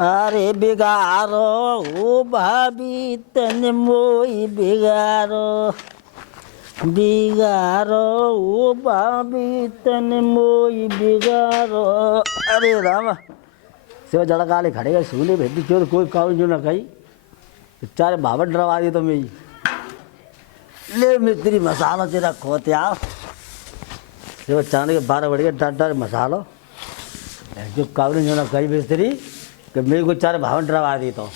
अरे बिगारो ओ भाभी तने मोई बिगारो बिगारो ओ भाभी तने मोई बिगारो। अरे राम सेवा जड़ा काले खड़े गए सूले भेटी चोर कोई काउ जो ना कही चारे भावट डरवा दी तो मैं ले मिस्त्री मसाला तेरा खोते आओ सेवा चांद के 12 बढ़ गए डर मसालो जो कावड़ी जो ना कही मिस्त्री कि मेरे को चार भावन डरवा दी तो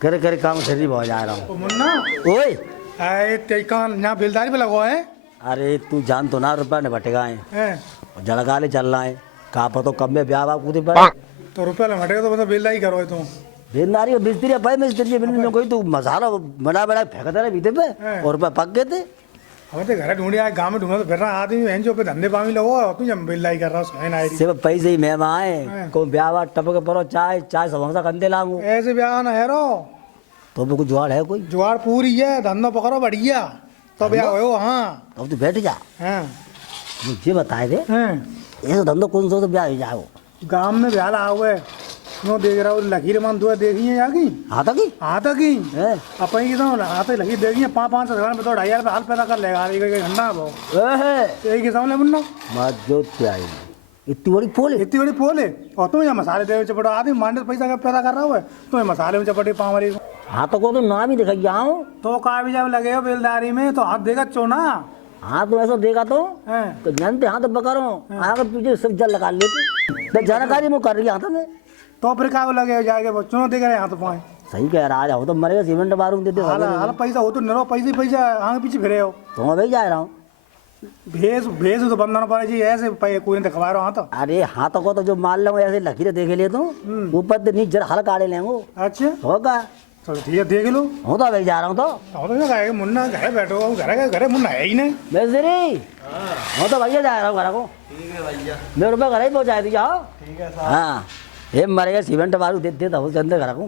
करे करे काम शरीर बहुत जा रहा हूँ। मुन्ना ओए आए ते कान यहाँ बिलदारी पे लगवा है। अरे तू जान तो ना रुपया ने बटेगा है जड़गाले चल रहा है कहा पर तो कब में ब्याह बाप कूदे पर तो रुपया ले हटेगा तो मतलब बिलदारी करो तुम बेलदारी मिस्त्री भाई मिस्त्री में कोई तू मसाला बड़ा बड़ा फेंकता रहे बीते पे और रुपया पक गए थे। हमें तो घर ढूंढे आए गाँव में ढूंढा तो फिर रहा आदमी बहन जो पे धंधे पामी लगो तू जब बिलदारी कर रहा हूँ आई सिर्फ पैसे ही मेहमान आए को ब्याह बात टपके परो चाय चाय समोसा कंदे लाऊं ऐसे ब्याह ना है रो तो भी कुछ जुगाड़ है कोई जुगाड़ पूरी है धंधो पकड़ो बढ़िया तो ब्याह हो। हाँ अब तू बैठ जा मुझे बताए दे ऐसा धंधो कौन सा तो ब्याह हो जाओ गाँव में ब्याह ला हुए नो देख रहा हूँ लकीर मान दुआ देखी है यागी आता की आता की अपन की तो आते लकीर देखी है 500 हजार में तो 2,500 हाल पैदा कर लेगा घंटा वो यही के सामने मुन्ना मत जो आई इतनी बड़ी पोल है और तुम यहाँ मसाले दे चपटो आदमी मांडे पैसा का पैदा कर रहा है तुम्हें मसाले में चपटे पावरी हाँ तो को तो नाम ही देखा जाऊँ तो का भी जब लगे हो बेलदारी में तो हाथ देगा चोना हाँ तो ऐसा देखा तो जानते हाथ बकरो आगे पीछे सब जल लगा लेते जानकारी में कर रही हाथ में तो फिर क्या लगे जाएगा बच्चों देख रहे हाथ पाए सही कह रहा है हो तो मरेगा सीमेंट मारूं देते हाल पैसा हो तो नरो पैसे पैसा आगे पीछे फिरे हो तो मैं वही जा रहा हूँ भेज तो बंधना पड़े जी ऐसे कोई नहीं दिखवा रहा हाथ अरे हाथों को तो जो मार लो ऐसे लकीरें देख ले तू ऊपर से नीचे हल काटे लेंगे अच्छा होगा चलो ठीक है देख लो हूँ तो वही जा रहा हूँ तो मुन्ना घर बैठो घर मुन्ना है ही नहीं बेजरी हूँ तो भैया जा रहा हूँ घर को ठीक है भैया मेरे रुपये घर ही पहुँचा दी जाओ ठीक है हाँ ये मरेगा सीमेंट मारू दे तो चंदे घर को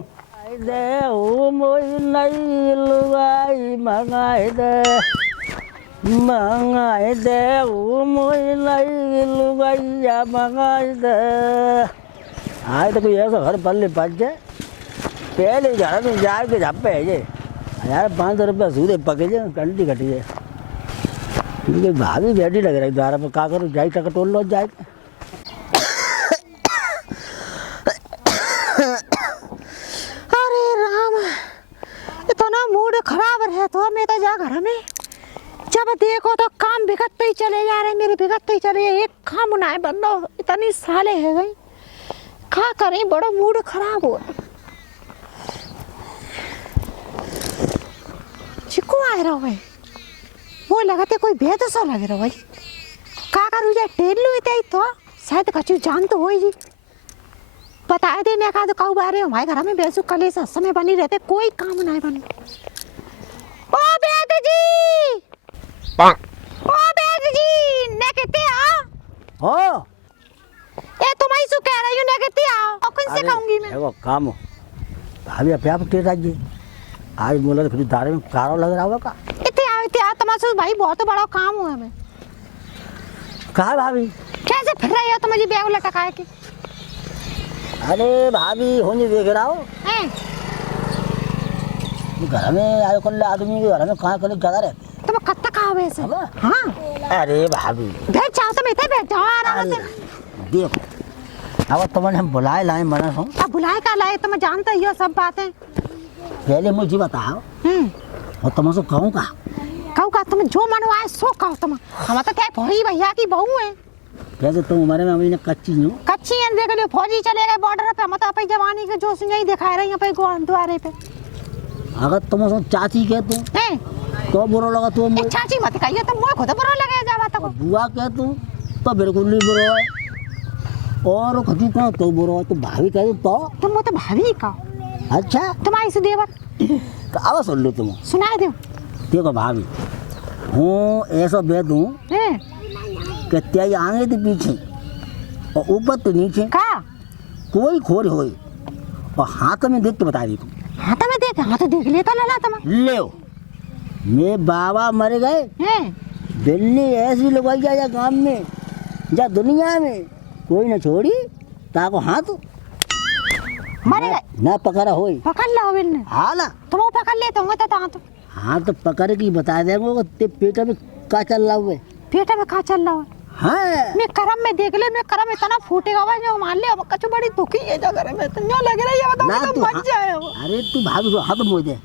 दे ओ मोई नई लुगाई मंगाई दे ओ मोई नई लुगाइया मंगाई दे आए तो कोई ऐसा घर पल्ले पच जाए पहले घर में जाए के झप्पे है ये यार 500 रुपया सूदे पके जाए कंटी कटी जाए क्योंकि भाभी बैठी लग रही द्वारा पर का करूँ जाए टका टोल लो जाए अरे राम इतना मूड खराब रहे तो मैं तो जा घर में जब देखो तो काम बिगड़ते ही चले जा रहे मेरे बिगड़ते ही चले एक काम ना बंदो इतनी साले है गई क्या करें बड़ा मूड खराब हो चिक्कू आ रहा है वो लगाते कोई बेद सा लग रहा भाई का करूँ जाए टेल लो इतने तो शायद कचू जान तो हो ही बता दे मैं कहा तो कहूँ बारे हमारे घर में बेसु कले से समय बनी रहते कोई काम ना बन ओ बेद जी ओ बेद जी ने कहते आओ हो ए तुम्हारी सु कह रही हूँ ने कहते आओ और कौन से कहूँगी मैं वो काम हो भाभी अपने आप टेर राज्य आज बोला तो फिर दारे में कारो लग रहा होगा का इतने आओ तुम्हारे भाई बहुत बड़ा काम हुआ हमें कहा भाभी कैसे फिर रही हो तुम्हारी बैग लटकाए के अरे भाभी होने देख रहा हो घर में आयो कल आदमी के घर में कहाँ कल ज्यादा रहते तुम कब तक आओ वैसे हाँ अरे भाभी बैठ जाओ तुम इधर बैठ जाओ आराम से देखो अब तुमने हम बुलाए लाए मना हो अब बुलाए का लाए तुम जानते ही हो सब बातें पहले मुझे बताओ और तुम सब कहूँ का तुम जो मन आए सो कहो तुम हम तो क्या भोरी भैया की बहू है कैसे तुम हमारे में अभी कच्ची हूँ कच्ची है देख लियो फौजी चले गए बॉर्डर पे हम तो अपनी जवानी के जोश नहीं दिखा रहे हैं पे द्वारे पे अगर तुम सब चाची कह तू तो बुरा लगा तू चाची मत कहिए तुम मुझे खुद बुरा लगे जावा तक बुआ कह तू तो बिल्कुल नहीं बुरा है और खजू कहो तो बुरा है तो भाभी कह दो तो तुम वो तो भाभी का अच्छा तुम्हारी से देवर तो अब सुन लो तुम सुनाए दो देखो भाभी हूँ ऐसा बेद हूँ कि त्याई आगे थे पीछे और ऊपर तो नीचे का कोई खोर हो और हाथ में देख के बता दी तू हाथ देख लेता लला तुम ले मेरे बाबा मर गए दिल्ली ऐसी लगाई जा काम में जा दुनिया में कोई न छोड़ी ताको हाथ मरेगा ना पकड़ा होई पकड़ लो बिन हाँ ना तुम पकड़ लेते होंगे तो हाँ तो पकड़ के बता देंगे ते पेट में का चल रहा हुए पेट में कहाँ चल रहा है हाँ मैं करम में देख ले मैं करम इतना फूटेगा भाई जो मान ले अब कछु बड़ी दुखी है जो घर में तो न्यों लग रही है ना मतलब तू मर जाए वो। अरे तू भाभी को हाथ मोड़ दे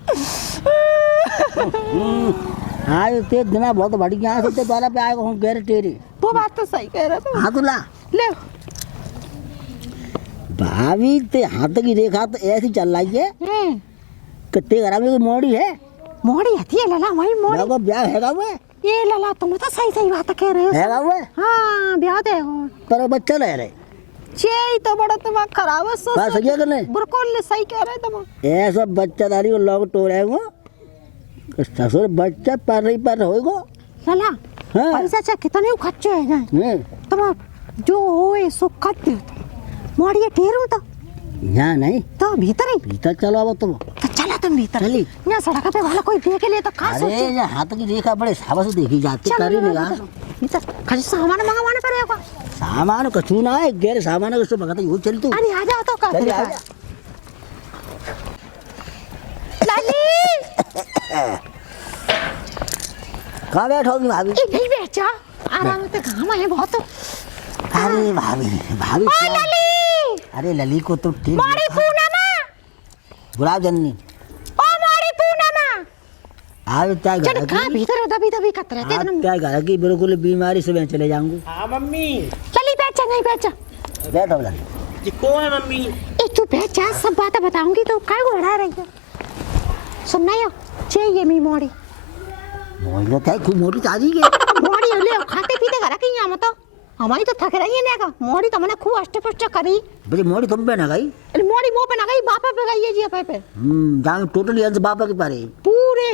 आज ते दिना बहुत बढ़िया है तो द्वारा पे आएगा हम गैर तेरी वो बात तो सही कह रहा तू हाँ तो ला ले भाभी ते हाथ की रेखा तो ऐसी चल रही है कि ते घर में कोई मोड़ी है मोड़ी आती है लला वही मोड़ी को ब्याह हैगा वो ये लला तुम तो सही सही बात कह रहे हो हैगा वो हाँ ब्याह दे पर वो बच्चा रह रहे चे तो बड़ा दिमाग खराब है बात सही है कि नहीं बिल्कुल सही कह रहे तुम ऐसा बच्चादारी को लोग टोड़ेंगे ससुर बच्चा पर रही पर होएगो लला हाँ। पैसा चाहे कितने खर्चो है जाए तुम जो होए सो कर दे मोड़ी ये टेरू तो यहाँ नहीं तो भीतर ही भीतर चलो अब तुम तो चला तुम भीतर चली यहाँ सड़क पे वाला कोई देख ले तो कहाँ अरे ये हाथ की रेखा बड़े सावा से देखी जाती करी निगाह भीतर खाली सामान मंगवाना पड़ेगा सामान कछु ना है गैर सामान है उससे भगत वो चल तू अरे आ जाओ तो कर चली आ जा लाली कहाँ बैठोगी भाभी ये नहीं बैठ जा आराम से घाम है बहुत अरे भाभी भाभी ओ क्या? लाली अरे लली को तो ठीक मोड़ी पूनम गुलाब जन्नी ओ मोड़ी पूनम आज क्या चल घर कहाँ भीतर दबी दबी कत रहते आज तुम क्या घर की बिल्कुल बीमारी से मैं चले जाऊंगा हाँ मम्मी चली बैठ जा नहीं बैठ जा बैठो लली ये कौन है मम्मी ए तू बैठ जा सब बातें बताऊंगी तो काय को बढ़ा रही है सुनना यो चाहिए मी मोड़ी मोड़ी तो क्या खूब मोटी ताजी के मोड़ी ले खाते पीते घर के यहाँ मत हमारी तो थक रही है ना का मोड़ी तो मैंने खूब अष्टपुष्ट करी बोले मोड़ी तुम पे ना गई अरे मोड़ी मुंह पे ना गई बापा पे गई है जी पे जहाँ टोटली अंश बापा के पारे पूरे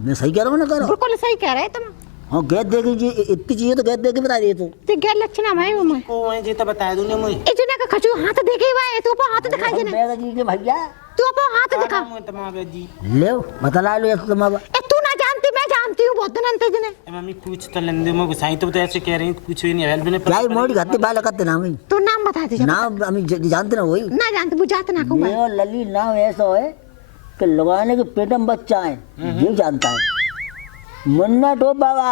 मैं सही कह रहा हूँ ना करो बिल्कुल सही कह रहे तुम हाँ गैस दे जी इतनी चाहिए तो गैस दे के बता दिए तू ते गैर लक्षण है वो मैं को है जे तो बता दूं ने मुझे इतने का खचू हाथ देखे हुआ है तू अपन हाथ दिखाई देना बैग जी के भैया तू अपन हाथ दिखा मुझे तमाम जी ले बता लो तुम अब ए तू ना जानती मैं जानती हूँ बहुत दिन अंते जने मम्मी कुछ तो लेंदे मुझे साईं तो ऐसे कह रही कुछ भी नहीं अवेलेबल क्या ही मोड़ी घाते बाल लगाते ना मैं तू नाम बता दे नाम हम जानते ना वही ना जानते बुझाते ना कहूँ मेरा लली नाम ऐसा है कि लगाने के पेट में बच्चा है ये जानता है मुन्ना टो बाबा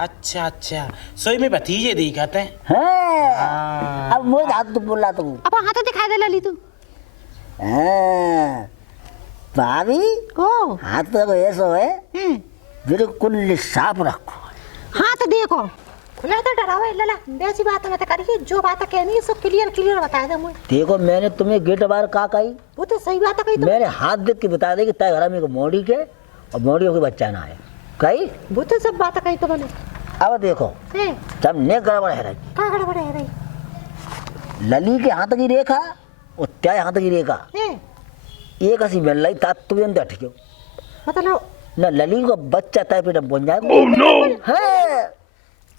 अच्छा अच्छा सोई में भतीजे दिखाते हैं है अब मुझे हाथ तो बोला तू अपन हाथ दिखाई दे लली तू हाँ, भाभी ओ हाथ तो ऐसा है बिल्कुल साफ रखो हाथ देखो खुला तो डरावे लला ऐसी बात मत करिए जो बात कहनी है सब क्लियर क्लियर बता दे मुझे देखो मैंने तुम्हें गेट बार का कही वो तो सही बात है कही तो मैंने हाथ देख के बता दे कि तय घर में को मोड़ी के और मोड़ी कोई बच्चा ना आए कही वो तो सब बात कही तो बोले अब देखो हैं जब ने गड़बड़ है रही का गड़बड़ है रही लली के हाथ की रेखा और त्या हाथ की रेखा हैं एक ऐसी मिल रही तात तुरंत हट गयो मतलब न लली को बच्चा तय पेट में पहुंच जाएगा oh, no! है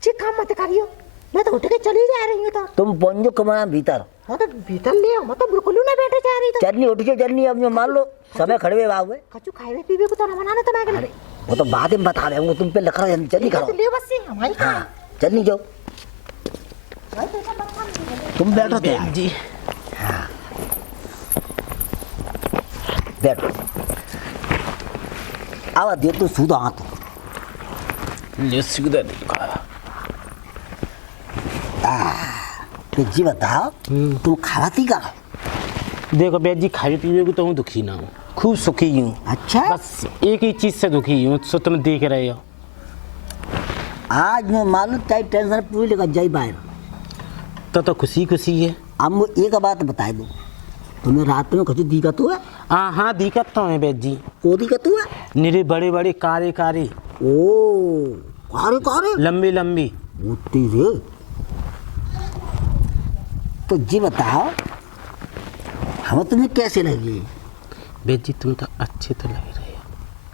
जी काम मत करियो मैं तो उठ के चली जा रही हूँ तो तुम पहुंचो कमरा भीतर हाँ तो भीतर ले आओ मैं तो बिल्कुल ना बैठे जा रही तो चलनी उठ के चलनी अब जो मान लो समय खड़े हुए बाबू कछु खाए पीवे को तो ना बनाना तो मैं अरे वो तो बाद में बता देंगे तुम पे लख रहा है चलनी करो ले बस से हमारी हाँ चलनी जाओ तुम बैठो तो जी हाँ बैठो आवा दे तू सूदा हाथ ले सीधा देखा तो जी बताओ तुम खाती का देखो बेद जी खाए पीवे को तो हूँ दुखी ना हूँ खूब सुखी हूँ अच्छा बस एक ही चीज से दुखी हूँ सो तुम देख रहे हो आज मैं मालूम चाहे टेंशन पूरी लेकर जाई बाहर तो खुशी खुशी है अब मैं एक बात बता दूं तुम्हें रात में कुछ दिक्कत हुआ हाँ दिक्कत तो है बेद जी को दिक्कत हुआ निरे बड़े बड़े कारे कारे ओ कारे कारे लंबी लंबी होती रे तो जी बताओ हम तुम्हें कैसे लगी बेद जी तुम तो अच्छे तो लग रहे हो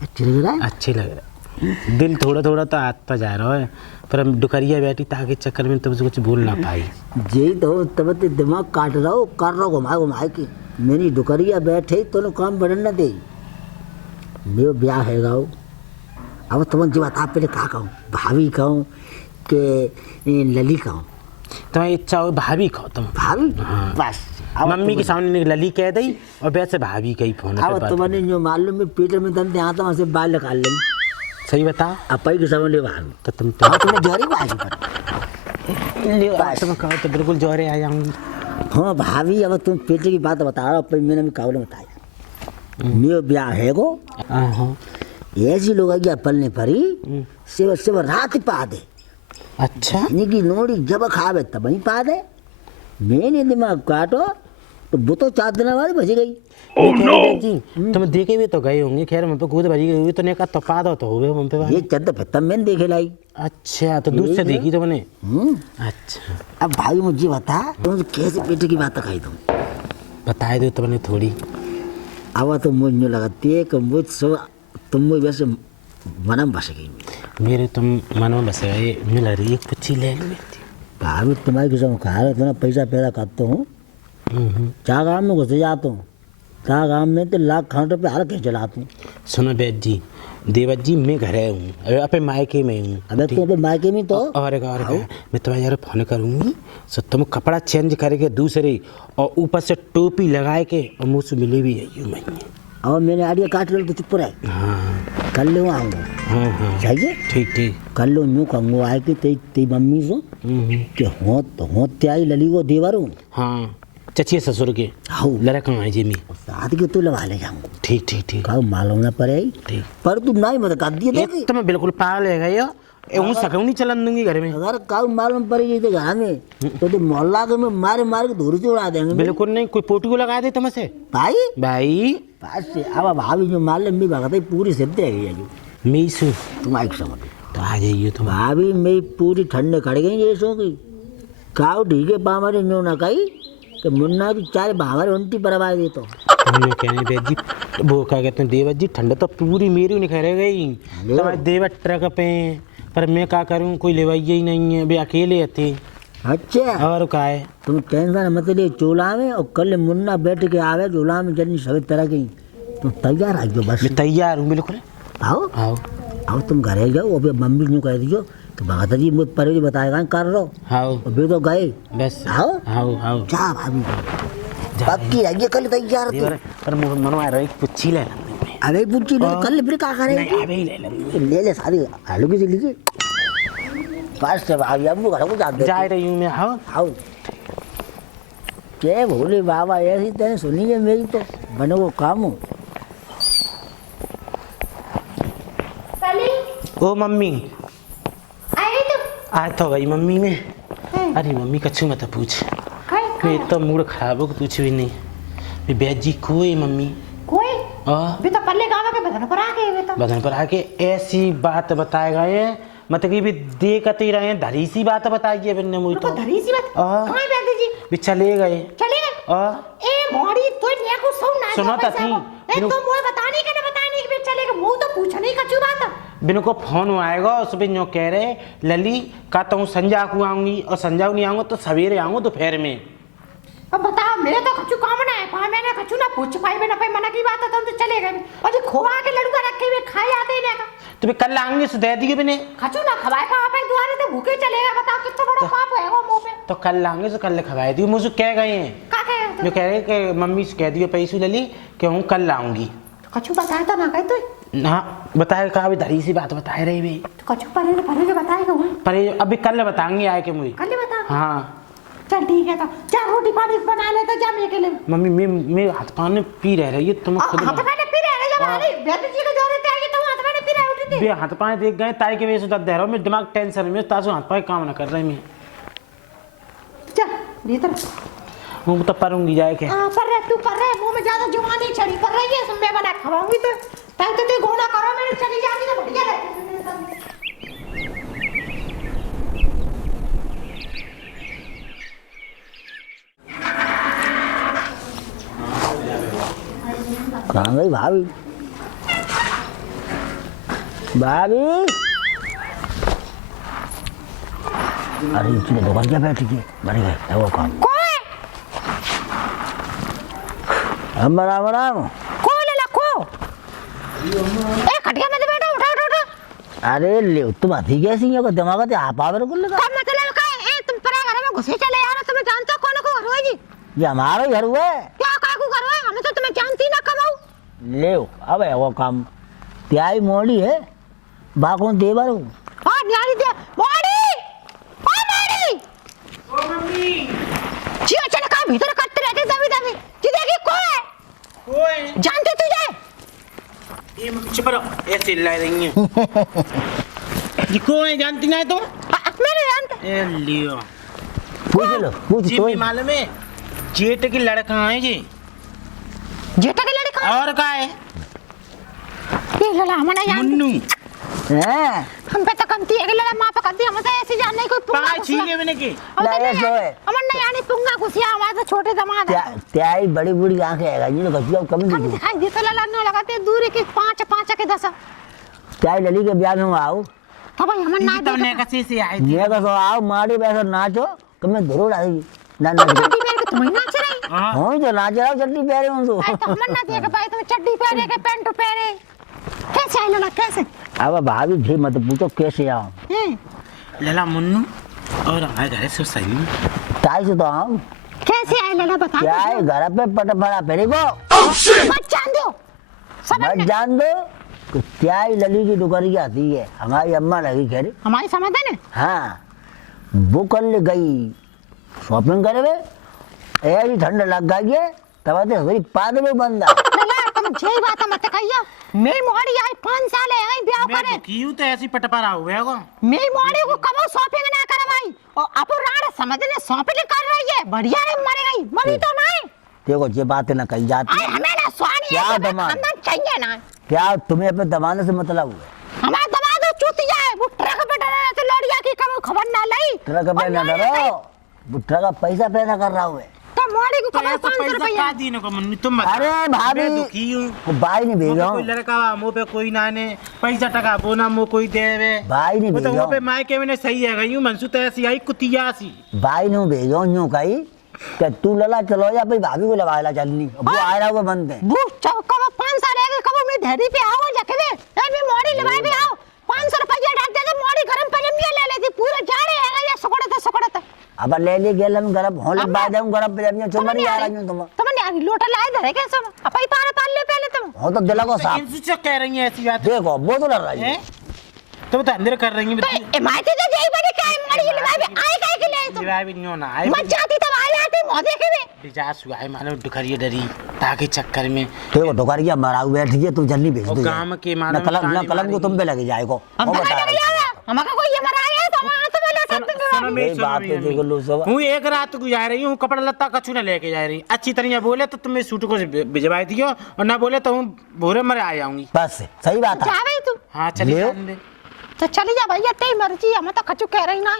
अच्छी लग रहा है अच्छे लग रहे दिल थोड़ा थोड़ा तो आता जा रहा है पर हम डुकरिया बैठी ताकि चक्कर में तुमसे कुछ बोल ना पाई जी तो तब तो दिमाग काट रहा हो कर रहा घुमा घुमा के मेरी डुकरिया बैठे तो काम बढ़न न दे मेरा ब्याह है गाओ अब तुम जी बता पहले कहा कहूँ भाभी कहूँ कि लली कहूँ तुम्हारी इच्छा हो भाभी कहो तुम भाभी हाँ। बस मम्मी के सामने लली कह दी और वैसे भाभी कही फोन पे अब बात तुम्हें जो मालूम है पेट में दर्द यहाँ तो वहाँ से बाल निकाल लेंगे। सही बता अपई के समझ ले भाभी तो तुम तुम्हें जोरी भाभी पर तुम कहो तो बिल्कुल जोरे आ जाऊंगी। हाँ भाभी अब तुम पेट की बात बता रहा हो अपनी मैंने भी काबू बताया मेरा ब्याह है को हाँ ऐसी लोग आगे पलने परी सेवा सेवा रात पा दे अच्छा की नोड़ी जब खावे तब ही पा दे मैंने दिमाग काटो तो वो तो 4 दिन बाद बच गई। जी तुम देखे हुए तो गए होंगे खैर मुझे कूद भरी गई तो ने का तो पा दो तो हो गए मुझ पे ये चंद फिर मैंने देखे लाई। अच्छा तो दूर से देखी तो मैंने अच्छा अब भाई मुझे बता तुम कैसे पेट की बात खाई तुम बताए दो तो मैंने थोड़ी अब तो मुझे लगाती है कि मुझ सो तुम मुझे वैसे मनम बस गई मेरे तुम मनो बस गए मिल रही एक पुच्छी ले लो भाभी तुम्हारी किस्म खा रहे तुम्हारा पैसा पैदा करता हूँ चार गाँव में घुस जाता हूँ 4 गाँव में तो लाख खान रुपये हर कहीं चलाता हूँ। सुनो बैद जी देवत जी मैं घरे हूँ अबे अपने मायके में हूँ। अबे तुम अपने मायके में तो और मैं तुम्हारे यार फोन करूँगी सो तुम कपड़ा चेंज करके दूसरे और ऊपर से टोपी लगाए के और मुँह से मिले भी आई हूँ मैं और मैंने आइडिया काट लो तो चुप रहे। हाँ कल लो आऊँगा हाँ चाहिए ठीक ठीक कल लो यूँ कहूँगा आए कि तेरी मम्मी सो कि होते आई लली को देवर हूँ। हाँ चचिए ससुर के हाँ लड़का है जी मैं साथ के तो लगा ले जाऊँगा ठीक ठीक ठीक कहो मालूम ना पड़े ठीक पर तुम ना ही मत कर दिए ये तो मैं बिल्कुल पागल है गई हूँ सकूँ नहीं चलन दूंगी घर में अगर काऊ मालूम पड़ेगी तो घर में तो मोहल्ला के में मारे मारे के धूल से उड़ा देंगे बिल्कुल नहीं कोई पोटी को लगा दे तुम से भाई भाई पास से अब भाभी जो मालूम भी भगत पूरी सिद्ध है मीसू तुम्हारी समझ तो आ जाइए तुम भाभी मेरी पूरी ठंडे खड़ गई ये सो गई काऊ ढीके पामारे न्यू ना कही तो मुन्ना की 4 भावर उल्टी परवाह दे तो मैं कहने बेद जी वो क्या कहते हैं देवत जी ठंड तो पूरी मेरी निखर गई तुम्हारे देवत ट्रक पे पर मैं क्या करूँ कोई लेवाई ही नहीं है वे अकेले थे। अच्छा और क्या है तुम टेंशन मत ले चोला में और कल मुन्ना बैठ के आवे चोला में जन्नी सभी तरह की तुम तैयार आ जाओ बस मैं तैयार हूँ बिल्कुल आओ आओ आओ तुम घर जाओ अभी मम्मी ने कह दियो तो भगत जी मुझ पर भी बताएगा कर लो आओ अभी तो गए बस आओ आओ आओ जा भाभी पक्की रहिए कल तैयार तो पर मनो आ रहा है पुच्छी ले अरे पूछी ले कल फिर क्या करेंगे अबे ले ले ले सारी आलू की लीजिए पास से भाभी हम घर को जा जा रही हूँ मैं आओ आओ के भोले बाबा ऐसी तेने सुनी है मेरी तो बने वो काम हो ओ मम्मी आए तो आज तो भाई मम्मी में अरे मम्मी कछु मत पूछ मैं तो मूड खराब हो कुछ भी नहीं मैं बैद जी कोई मम्मी कोई आ भी तो पल्ले गाँव के बदन पर आ गए वे तो बदन पर आके ऐसी बात बताए गए मतलब कि भी देखते ही रहे धरी सी बात बताई है बिन्ने मुझे तो धरी सी बात कहाँ बैठे जी भी चले गए चले गए ए मोड़ी तो ने को सुन ना सुनो तो थी ए तो मोए बताने के ना बताने के चले गए मुंह तो पूछ नहीं कछु बात बिनु को फोन आएगा उस पे न्यो कह रहे लली का तो संजा को आऊंगी और संजा को नहीं आऊंगा तो सवेरे आऊंगा दोपहर में। अब बताओ मेरे तो कछु काम ना है पा मैंने कछु ना पूछ पाई मैंने पाई मना की बात है तुम तो चले गए और जो खोवा के लड़का रखे हुए खाए आते ही ना तो भी कल आएंगे सो दे दिए बिने कछु ना खवाए पा आप द्वारे तो भूखे चलेगा बताओ कितना बड़ा पाप है वो मुंह पे तो कल आएंगे तो कल खवाए दिए मुझे कह गए हैं का कहे जो कह रहे कि मम्मी से कह दियो पैसू लली कि हूँ कल आऊंगी कछु बताया तो ना कहे तो ना बताए कहा भी धरी सी बात बताए रही भी तो कछु पहले जो बताएगा वो पर अभी कल बताएंगे आए के मुझे कल बता हाँ चल ठीक है तो जा रोटी पानी बना ले तो जा मैं के लिए मम्मी मैं हाथ पानी पी रही है तुम खुद हाथ पानी पी रहे जब हमारी बेटी जी के जोरे ते आई तो हाथ पानी पी रहे उठी थी बे हाथ पानी देख गए ताई के वजह से दर्द है में दिमाग टेंशन में तासु हाथ पानी काम ना कर रही मैं चल भीतर हूँ तो परूंगी जाए के पर रहे तू पर रहे मुंह में ज्यादा जुबान नहीं चढ़ी पर रही है सुन मैं बना खवाऊंगी तो तब तो तू घोड़ा करो मैंने चली जाती तो बढ़िया रहती कहाँ गई भाभी भाभी अरे इसने दुकान क्या बैठी थी बड़ी गए है वो कौन हम राम राम को ले ला को ए खटिया में बैठा उठा उठा उठा अरे ले तुम अधी कैसी हो दिमाग ते आप आवे को लगा कब मतलब का ए तुम परा घर में घुसे चले यार तुम जानते हो कौन को रोई जी ये हमारा घर हुआ है। क्या काकू करो है? हमें तो तुम्हें जानती ना कमाऊ। ले अब है वो काम त्याई मोड़ी है बाकों देवर हूँ। और न्यारी दे मोड़ी ओ मोड़ी ओ मम्मी जियो चल का भीतर करते रहते दबी दबी जी देखी कोई जानते तुझे ये मम्मी चुप रहो ऐसे ला रही है ये कौन है जानती ना तुम? मेरे जानते ए लियो पूछ जी तो भी मालूम है जेठ की लड़का है जी जेठा के लड़का और का है ये लला हमारा जानते मुन्नू हैं हम पे तो कमती है कि लला मां पे कमती हम तो ऐसे जानने कोई पुंगा पाँच छीले मैंने की लाए सो है हमन नहीं आनी पुंगा कुसिया हमारे तो छोटे दमाद है त्याई बड़ी बड़ी आंखें है जी लोग कम कम दिखी दिखाई देता लला न लगाते दूर के 5 5 के 10 त्याई लली के ब्याह में आओ तो भाई हमन ना तो ने कैसे से आई थी मैं का सो आओ माड़ी बैठो नाचो कब मैं धरो डाली ना नाच चड्डी पहन के तुम ही नाच रही हां हो जो नाच रहा चट्टी पहरे हूं तो आई तो हमन ना देख पाए तुम चड्डी पहने के पैंट पहने कैसे आई लला कैसे अब भाभी भी मत पूछो कैसे आओ लला मुन्नू और हमारे घर से सही में ताई से तो आओ कैसे आई लला बता क्या है घर पे पट पड़ा फेरी को मत जान दो सब मत जान दो कि क्या ही लली की दुकान की आती है हमारी अम्मा लगी कह रही हमारी समझ है ना हाँ वो कल गई शॉपिंग करे हुए ऐसी ठंड लग गई है तब हमारी पाद में बंदा लला तुम यही बात मत कहियो मेरी मोड़ी आई 5 साल है आई ब्याह मैं करे क्यों तो ऐसी पटपरा हुआ को मेरी मोड़ी को कब शॉपिंग ना करवाई और अपो राड समझने शॉपिंग कर रही है बढ़िया रे मर गई मरी तो नहीं देखो ये बातें ना कही जाती आई हमें ना स्वानी क्या है दमाद? खानदान चाहिए ना क्या तुम्हें अपने दबाने से मतलब हुआ हमारा दमाद चूतिया है वो ट्रक पे डरा तो लौड़िया की कब खबर ना लाई ट्रक पे न डरो बुट्ठा का पैसा पैदा कर रहा हुआ है तो मोड़ी को तो कब ऐसा 500 पैसा रुपया का दीनो को मुन्नू तुम मत अरे भाभी मैं दुखी हूं वो भाई नहीं भेजा कोई लड़का वा मुंह पे कोई ना ने पैसा टका बोना मुंह कोई देवे भाई नहीं वो तो भेजा मुंह पे मायके में सही है गई हूं मनसू तो ऐसी आई कुतिया सी भाई ने भेजो यूं कही कि तू लला चलो जा भाई भाभी को लगाएला चलनी वो आ रहा हुआ बंद है वो कब 5 साल है कब मैं धरी पे आओ जाके दे ए भी मोड़ी लगाई भी आओ 500 रुपया डाल दे मोड़ी गरम पलम ले लेती पूरा जाड़े है या सकोड़ता अब ले ले गेल हम गरम होले बाद हम गरम पे जब चुमरी आ रही हूं तुम यार लोटा लाए धरे के सब अपई पार पाल ले पहले तुम हो तो दिला को साफ इनसे क्या कह रही है ऐसी बात देखो वो तो लड़ रही है तो अंदर कर रही है तो ए माइते तो जई बड़ी काय मोड़ी लगाई भी आए काय के ले तुम जीवा भी नहीं होना आई मत जाती तब आ जाती मोदे के भी बिजास हुआ है मानो डुखरिए डरी ताकि चक्कर में देखो दुकान की मरा हुआ बैठ गई तुम जल्दी भेज और दो गांव के ना मानो कलम को तुम पे लगे जाएगो हम वो तो बता लग जावा हमारा कोई ये मरा है तो वहां तो लोटा सुनो मेरी यही बात है देखो लो सब हूँ एक रात गुजार रही हूँ कपड़ा लत्ता कछु ना लेके जा रही अच्छी तरह बोले तो तुम्हें सूट को भिजवा दियो और ना बोले तो हूँ भोरे मरे आ जाऊंगी बस सही बात है जावे तू हाँ चलिए ले। जाने दे। तो चली जा भैया तेरी मर्जी हम तो कछु कह रही ना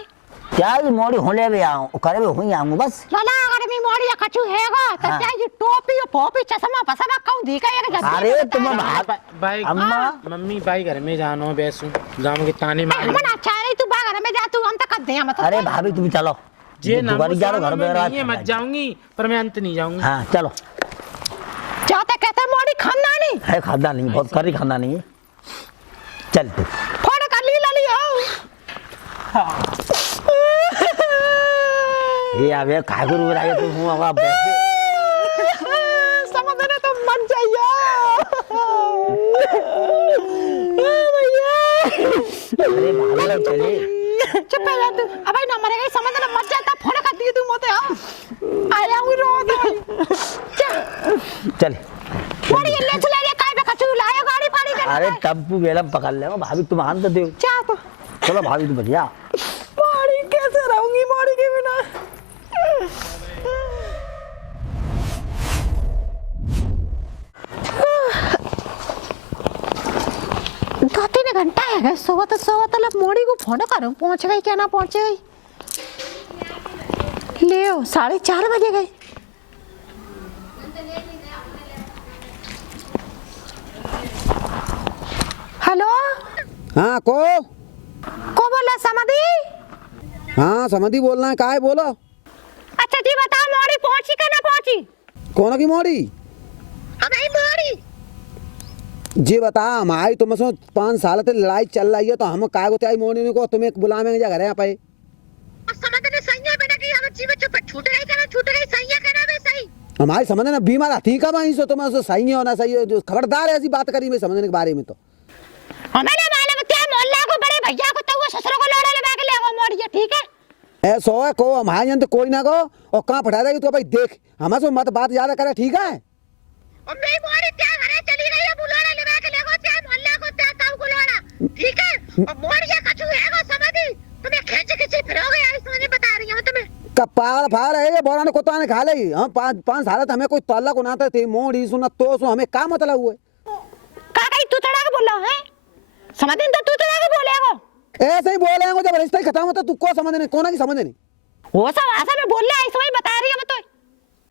क्या ये मोड़ी होले भी आऊं करे भी हुई आऊं बस लाला अगर मैं मोड़ी या कछु हैगा तो हाँ। क्या ये टोपी और पोपी चश्मा पसमा कहूं दी का एक जल्दी अरे तुम भाई अम्मा मम्मी भाई घर में जानो बैसू गाँव के ताने मारे हम ना चाह रही तू बाहर में जा तू हम तो कर दे हम तो अरे भाभी तुम चलो जे नाम दुकान जा घर में नहीं है मत जाऊंगी पर मैं अंत नहीं जाऊंगी हाँ चलो जाते कहते मोड़ी खानदानी है खानदान नहीं बहुत करी खानदान नहीं है चल तू फोड़ कर ली लली हो ये आवे काय को रुक रहा है तू हूं अब बैठे समझ रहे तो मत जाइए भैया अरे भाभी चले चुप है यार तू अबे ना मरेगा समझ ना मत जाता फोड़ कर दी तू मोते आओ आया हूं रो चल मोड़ी ले चले ले काय पे कछु लाया गाड़ी पाड़ी कर अरे टप्पू बेलम पकड़ ले भाभी तुम आन तो दो जा तो चलो भाभी तुम बढ़िया मोड़ी कैसे रहूंगी मोड़ी के बिना दो 3 घंटा है सोवत लब मोड़ी को फोन करूं पहुंच गई क्या ना पहुंच गई ले 4:30 बजे गई हेलो हाँ को बोला समधी हाँ समझी बोलना है का है बोलो अच्छा जी बताओ मोड़ी पहुंची कि ना पहुंची कौन की मोड़ी हमारी मोड़ी जी बता हमारी तुम सो 5 साल से लड़ाई चल रही है तो हम काय को मोड़ी को तुम्हें बुलावे जा घर यहाँ पे समझ ने सही है बेटा कि हम जीवन छूट गई सही है कहना बे सही हमारी समझने में बीमार थी कब आई सो तुम्हें उसको सही है होना सही है जो खबरदार है ऐसी बात करी मैं समझने के बारे में तो हमें ना मालूम क्या मोहल्ला को बड़े भैया को तो वो ससुर को लड़ा लगा के ले वो मोड़िए ठीक है। ऐसो है को हमारे यहाँ तो कोई ना को और कहाँ पढ़ा देगी तो भाई देख हमारे से मत बात ज्यादा करे ठीक है। और मैं मोड़ी क्या घरे चली गई है बुलाना लगा के ले गो चाहे मोहल्ला को चाहे ताऊ को लड़ा ठीक है। और मोड़िए कछु है वो समझी तुम्हें खींच खींच फिरोगे आई समझ बता रही हूं तुम्हें। कपाल फाड़ है ये बोरा ने कुत्ता ने खा ली हम 5 साल हमें कोई तल्ला को नाते थे मोड़ी सुना तो सो हमें का मतलब हुए काका तू तड़ा के बोला है समझ तो तू तड़ा के बोलेगो ऐसे ही बोलेंगे जब रिश्ता ही खत्म होता तू को समझ नहीं कोना की समझ नहीं वो सब आशा में बोल ले आई समझ बता रही है मैं तो।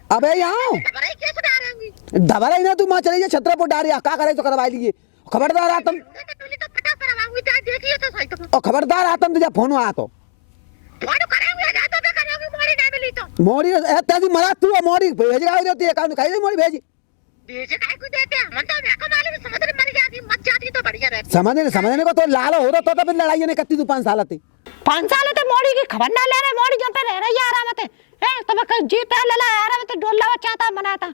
अबे यहाँ बड़ाई कैसे बता रही दबरा ही ना तू मां चली जा छत्रपुर डारिया का करे तो करवा लीजिए खबरदार आतम तो पता करवाऊंगी चाहे देखिए तो सही तो और खबरदार आतम तुझे फोन आ तो फोन करेंगे जा तो करेंगे मोड़ी नहीं मिली तो मोड़ी तेरी मरा तू मोड़ी भेज गाई देती है काम खाई मोड़ी भेज भेज काय को देते हैं मन तो मैं को मालूम समझ में मर जाती मत जाती तो बढ़िया रहती। समझने को तो लाल हो रहा तो फिर लड़ाई नहीं करती तू 5 साल थी 5 साल तो मोड़ी की खबर ना ले रहे मोड़ी जब पे रह रही आराम से ए तो मैं जीता लला आराम से डोला चाहता बनाता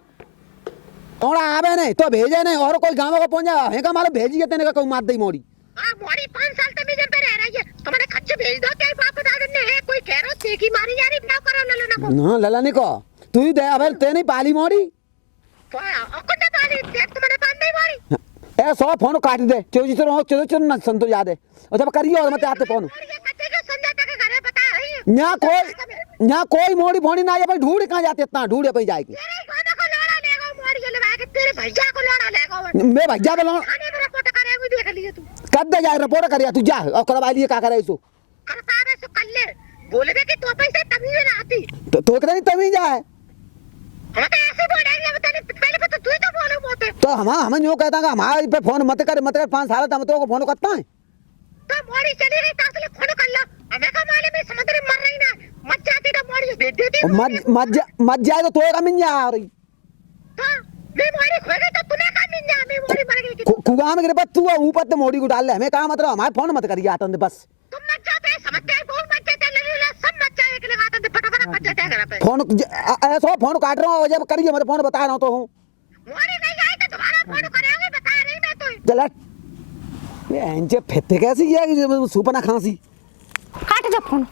और आवे नहीं तो भेजे नहीं और कोई गांव को पहुंचा है का मालूम भेजिए तेने का कोई मार दई मोड़ी हां मोड़ी 5 साल तक जब पे रह रही है तुम्हारे खच्चे भेज दो क्या बाप दादा ने है कोई कह रो सेकी मारी जा रही ना करो ललना को ना लला नहीं को तू ही दे अबे ते नहीं पाली मोड़ी अकुन ने पाली देख तुम्हारे पास नहीं मोड़ी ए 100 फोन काट दे चोजी तो चलो ना संतो याद है और जब करिए और मत आते फोन ये कच्चे के संजय तक घरे बता रही है यहाँ कोई मोड़ी फोड़ी ना है भाई ढूंढ कहाँ जाते इतना ढूंढे पे जाएगी तेरे गाना को लड़ा लेगा मोड़ी के लगा के तेरे भैया को लड़ा लेगा मैं भैया बोला खाने में रिपोर्ट करेंगे देख लिए तू कब दे जाए रिपोर्ट करिया तू जा और करवा लिए का करे इसो करता है सो कर ले बोले दे कि तो पैसे तभी ना आती तो करे तभी जाए हम तो ऐसे बोल रहे हैं बताने पहले पे तो तू ही तो बोलो मोते तो हम यूं कहता कि हमारे पे फोन मत कर 5 साल हम तो को फोन करता है तो मोड़ी चली रही तासले फोन कर ला हमें का माले में समुद्र में मर रही ना मत जाती तो मोड़ी भेज देती मत जाए तो तोए का मिल जा रही तो मैं मोड़ी खो गई तो तूने का मिल जा मैं मोड़ी मर गई कुआ में गिरे तू ऊपर से मोड़ी को डाल ले हमें कहा मतलब हमारे फोन मत करिए आतंद बस तुम मत जाते समझते बोल मत जाते लगे सब मत जाए के लगाते थे फटाफट मत जाते घर पे फोन ऐसा फोन काट रहा हूँ जब करिए मैं फोन बता रहा हूँ तो हूँ मोड़ी नहीं आए तो दोबारा फोन करेंगे बता रही मैं तो चला ये फिर कैसी है सुपना खांसी काट जा फोन।